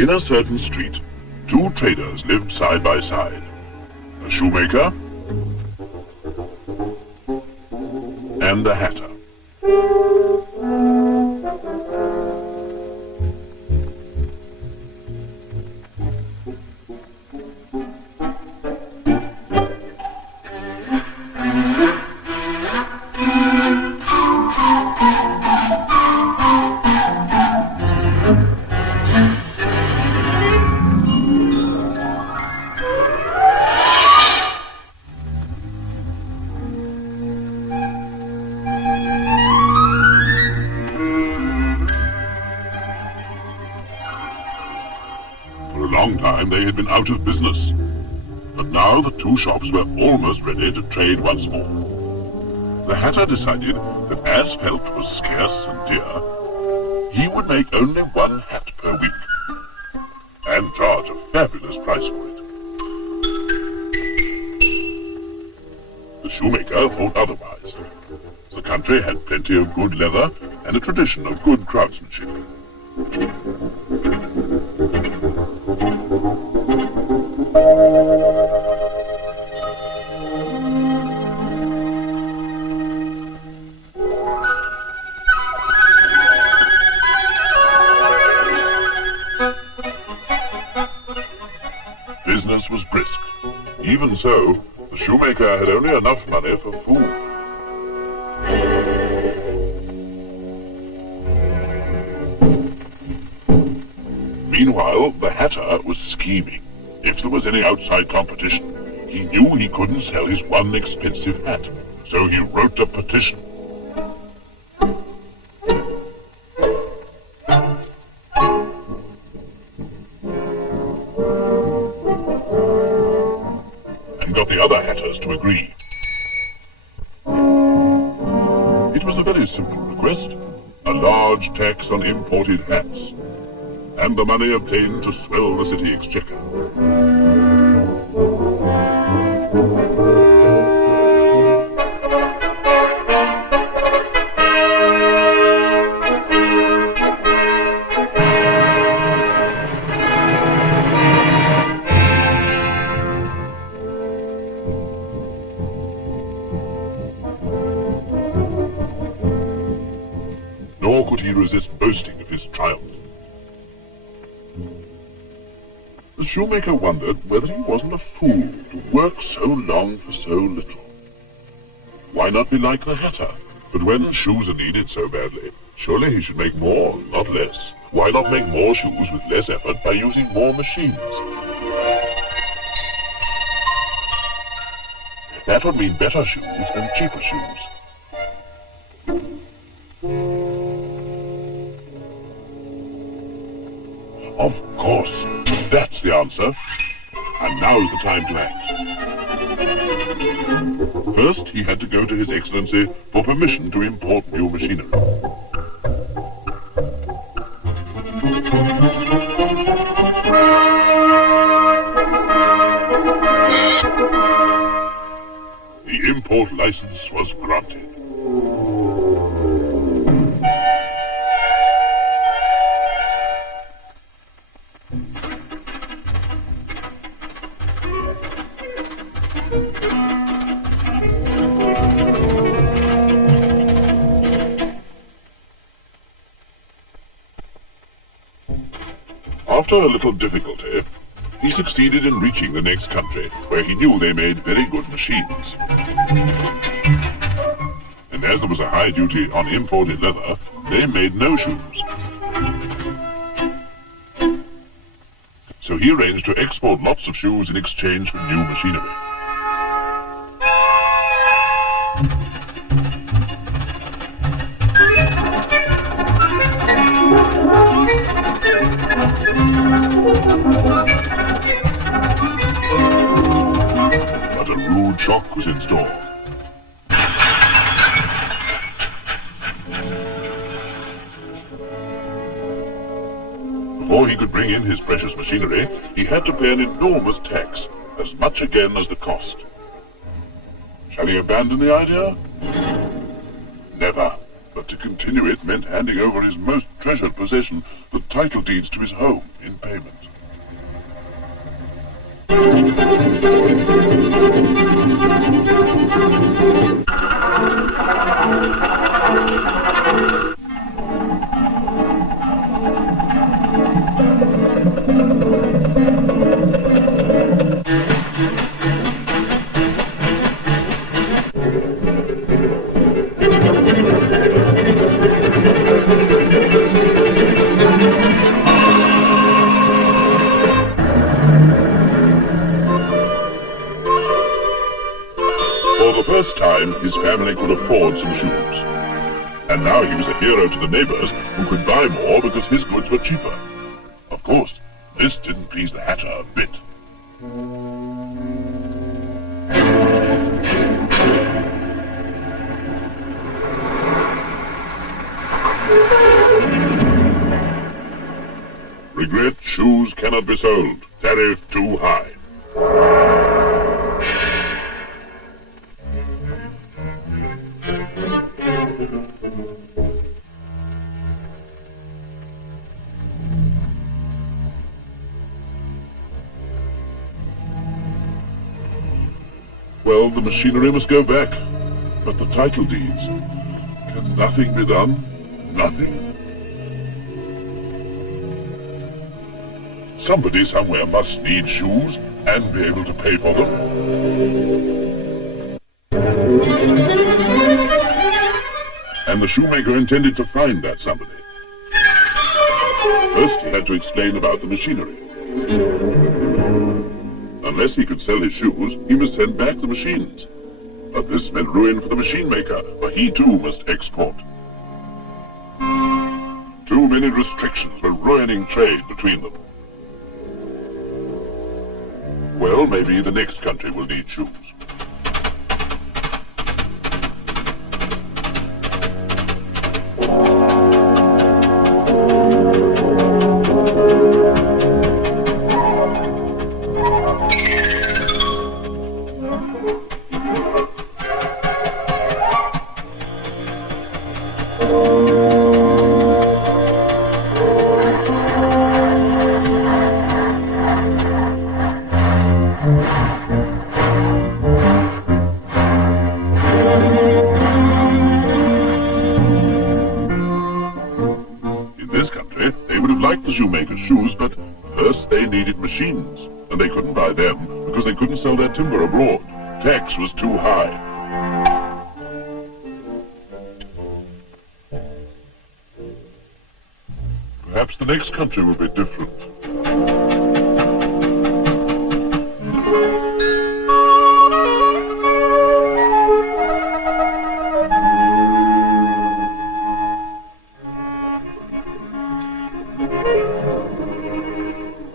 In a certain street, two traders lived side by side. A shoemaker and a hatter. For a long time they had been out of business, but now the two shops were almost ready to trade once more. The hatter decided that as felt was scarce and dear, he would make only one hat per week, and charge a fabulous price for it. The shoemaker thought otherwise. The country had plenty of good leather and a tradition of good craftsmanship. Business was brisk. Even so, the shoemaker had only enough money for food. Meanwhile, the hatter was scheming. If there was any outside competition, he knew he couldn't sell his one expensive hat. So he wrote a petition. And got the other hatters to agree. It was a very simple request. A large tax on imported hats, and the money obtained to swell the city exchequer. Nor could he resist boasting of his triumph. The shoemaker wondered whether he wasn't a fool to work so long for so little. Why not be like the hatter? But when shoes are needed so badly, surely he should make more, not less. Why not make more shoes with less effort by using more machines? That would mean better shoes and cheaper shoes. Of course, that's the answer. And now's the time to act. First, he had to go to His Excellency for permission to import new machinery. The import license was granted. After a little difficulty, he succeeded in reaching the next country, where he knew they made very good machines. And as there was a high duty on imported leather, they made no shoes. So he arranged to export lots of shoes in exchange for new machinery. But a rude shock was in store. Before he could bring in his precious machinery, he had to pay an enormous tax, as much again as the cost. Shall he abandon the idea? Never. But to continue it meant handing over his most treasured possession, the title deeds to his home, in payment. For the first time, his family could afford some shoes. And now he was a hero to the neighbors who could buy more because his goods were cheaper. Of course, this didn't please the Hatter a bit. Regret, shoes cannot be sold. Tariff too high. Well, the machinery must go back. But the title deeds... Can nothing be done? Nothing? Somebody somewhere must need shoes and be able to pay for them. And the shoemaker intended to find that somebody. First, he had to explain about the machinery. Unless he could sell his shoes, he must send back the machines. But this meant ruin for the machine maker, for he too must export. Too many restrictions were ruining trade between them. Well, maybe the next country will need shoes. Shoemaker's shoes, but first they needed machines, and they couldn't buy them because they couldn't sell their timber abroad. Tax was too high. Perhaps the next country will be different.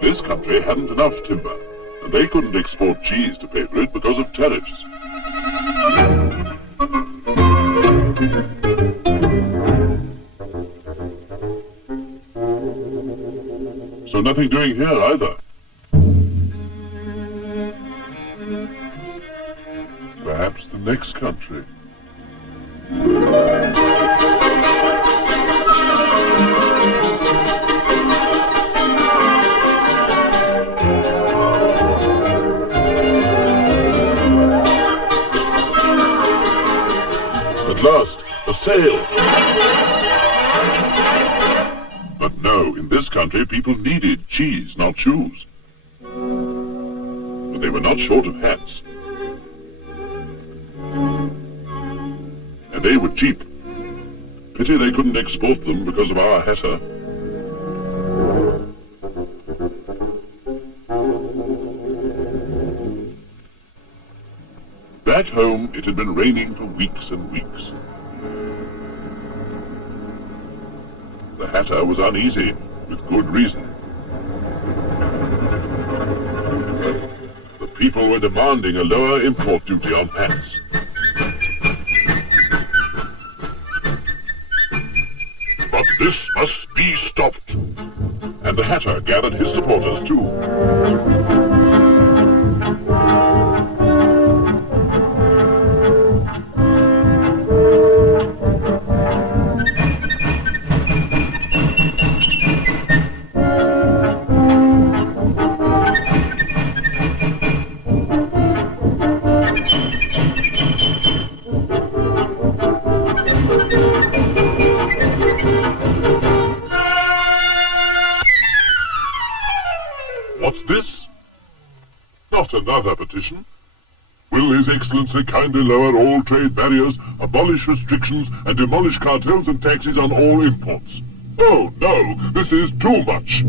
This country hadn't enough timber, and they couldn't export cheese to pay for it because of tariffs. So nothing doing here either. Perhaps the next country. At last, a sail! But no, in this country people needed cheese, not shoes. But they were not short of hats. And they were cheap. Pity they couldn't export them because of our Hatter. Back home, it had been raining for weeks and weeks. The Hatter was uneasy, with good reason. The people were demanding a lower import duty on hats. But this must be stopped. And the Hatter gathered his supporters too. Commission? Will His Excellency kindly lower all trade barriers, abolish restrictions, and demolish cartels and taxes on all imports? Oh, no, this is too much.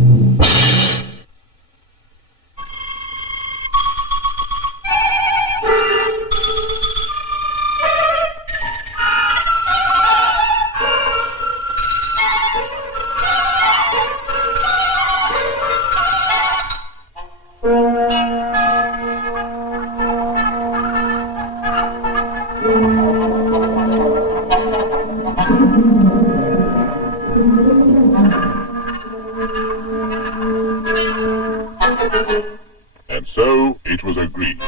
And so it was agreed.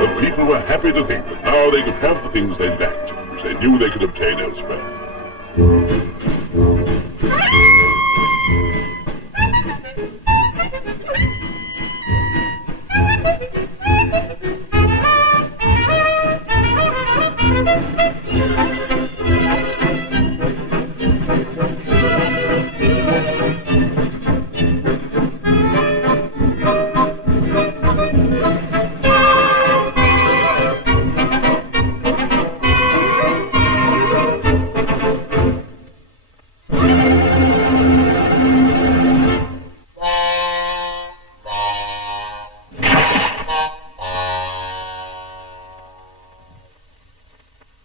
The people were happy to think that now they could have the things they lacked, which they knew they could obtain elsewhere.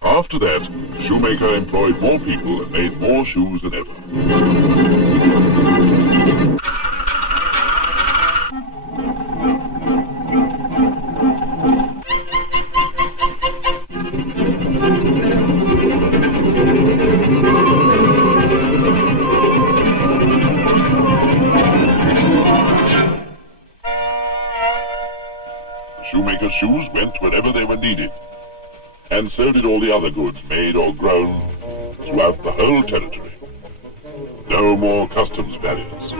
After that, Shoemaker employed more people and made more shoes than ever. The shoemaker's shoes went wherever they were needed. And so did all the other goods made or grown throughout the whole territory. No more customs barriers.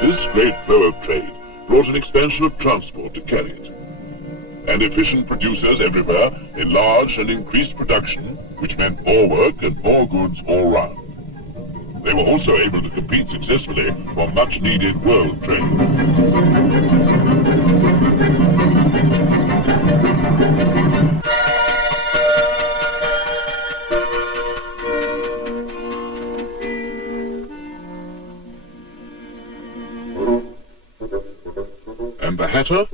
This great flow of trade brought an expansion of transport to carry it. And efficient producers everywhere enlarged and increased production, which meant more work and more goods all round. They were also able to compete successfully for much-needed world trade. And the Hatter?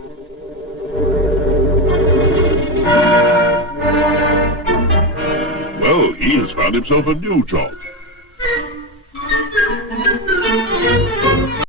Well, he has found himself a new job.